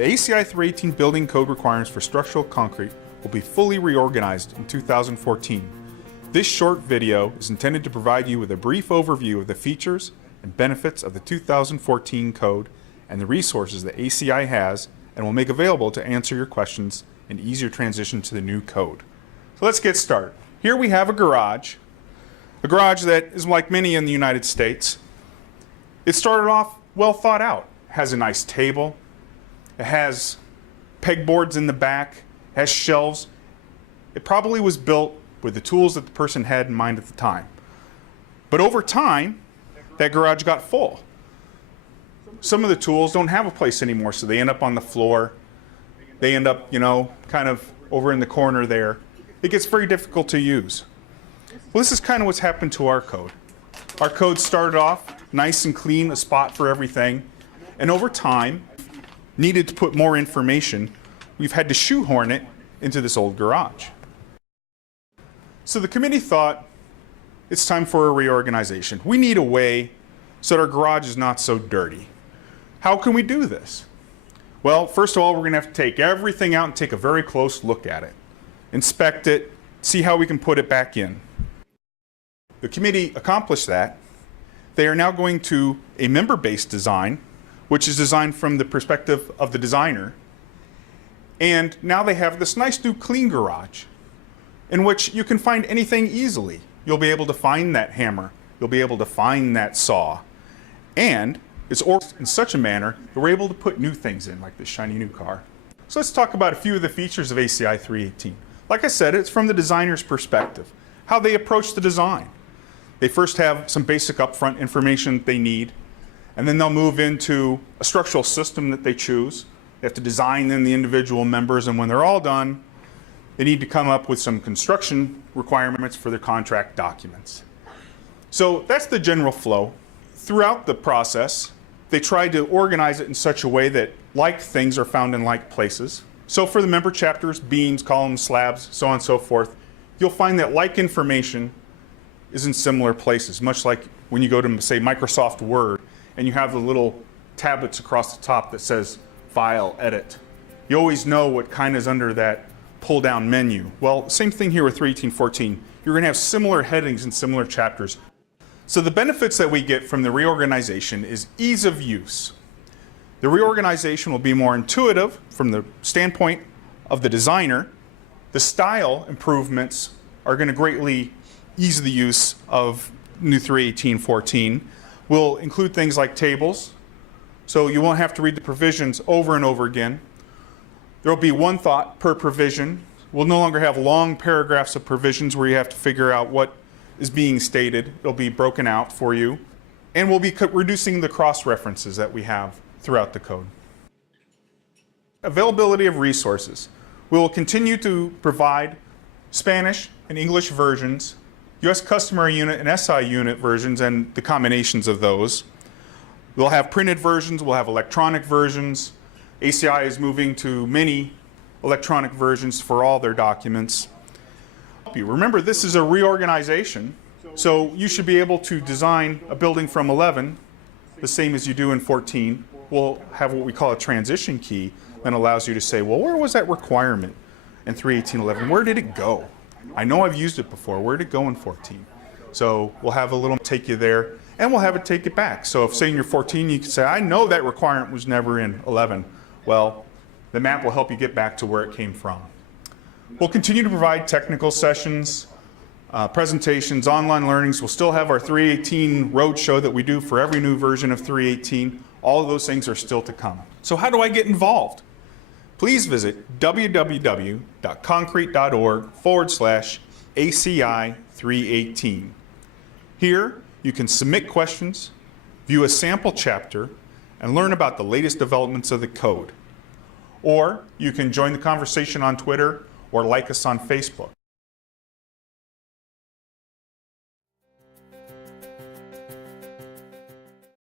The ACI 318 building code requirements for structural concrete will be fully reorganized in 2014. This short video is intended to provide you with a brief overview of the features and benefits of the 2014 code and the resources that ACI has and will make available to answer your questions and ease your transition to the new code. So let's get started. Here we have a garage that is like many in the United States. It started off well thought out. It has a nice table. It has pegboards in the back. It has shelves. It probably was built with the tools that the person had in mind at the time. But over time, that garage got full. Some of the tools don't have a place anymore, so they end up on the floor. They end up, kind of over in the corner there. It gets very difficult to use. Well, this is kind of what's happened to our code. Our code started off nice and clean, a spot for everything, and over time, needed to put more information. We've had to shoehorn it into this old garage. So the committee thought it's time for a reorganization. We need a way so that our garage is not so dirty. How can we do this? Well, first of all, we're going to have to take everything out and take a very close look at it. Inspect it, see how we can put it back in. The committee accomplished that. They are now going to a member-based design, which is designed from the perspective of the designer. And now they have this nice new clean garage in which you can find anything easily. You'll be able to find that hammer. You'll be able to find that saw. And it's organized in such a manner that we're able to put new things in, like this shiny new car. So let's talk about a few of the features of ACI 318. Like I said, it's from the designer's perspective, how they approach the design. They first have some basic upfront information they need, and then they'll move into a structural system that they choose. They have to design in the individual members, and when they're all done, they need to come up with some construction requirements for their contract documents. So that's the general flow. Throughout the process, they try to organize it in such a way that like things are found in like places. So for the member chapters, beams, columns, slabs, so on and so forth, you'll find that like information is in similar places, much like when you go to, say, Microsoft Word, and you have the little tablets across the top that says File, Edit. You always know what kind is under that pull-down menu. Well, same thing here with 31814. You're going to have similar headings and similar chapters. So the benefits that we get from the reorganization is ease of use. The reorganization will be more intuitive from the standpoint of the designer. The style improvements are going to greatly ease the use of new 31814. We'll include things like tables, so you won't have to read the provisions over and over again. There will be one thought per provision. We'll no longer have long paragraphs of provisions where you have to figure out what is being stated. It'll be broken out for you. And we'll be reducing the cross-references that we have throughout the code. Availability of resources. We will continue to provide Spanish and English versions, US Customary Unit and SI Unit versions and the combinations of those. We'll have printed versions, we'll have electronic versions. ACI is moving to many electronic versions for all their documents. Remember, this is a reorganization, so you should be able to design a building from 11 the same as you do in 14. We'll have what we call a transition key that allows you to say, well, where was that requirement in 31811? Where did it go? I know I've used it before. Where did it go in 14? So we'll have a little take you there, and we'll have it take it back. So if, say, in your 14, you can say, I know that requirement was never in 11. Well, the map will help you get back to where it came from. We'll continue to provide technical sessions, presentations, online learnings. We'll still have our 318 roadshow that we do for every new version of 318. All of those things are still to come. So how do I get involved? Please visit www.concrete.org/ACI318. Here, you can submit questions, view a sample chapter, and learn about the latest developments of the code. Or you can join the conversation on Twitter or like us on Facebook.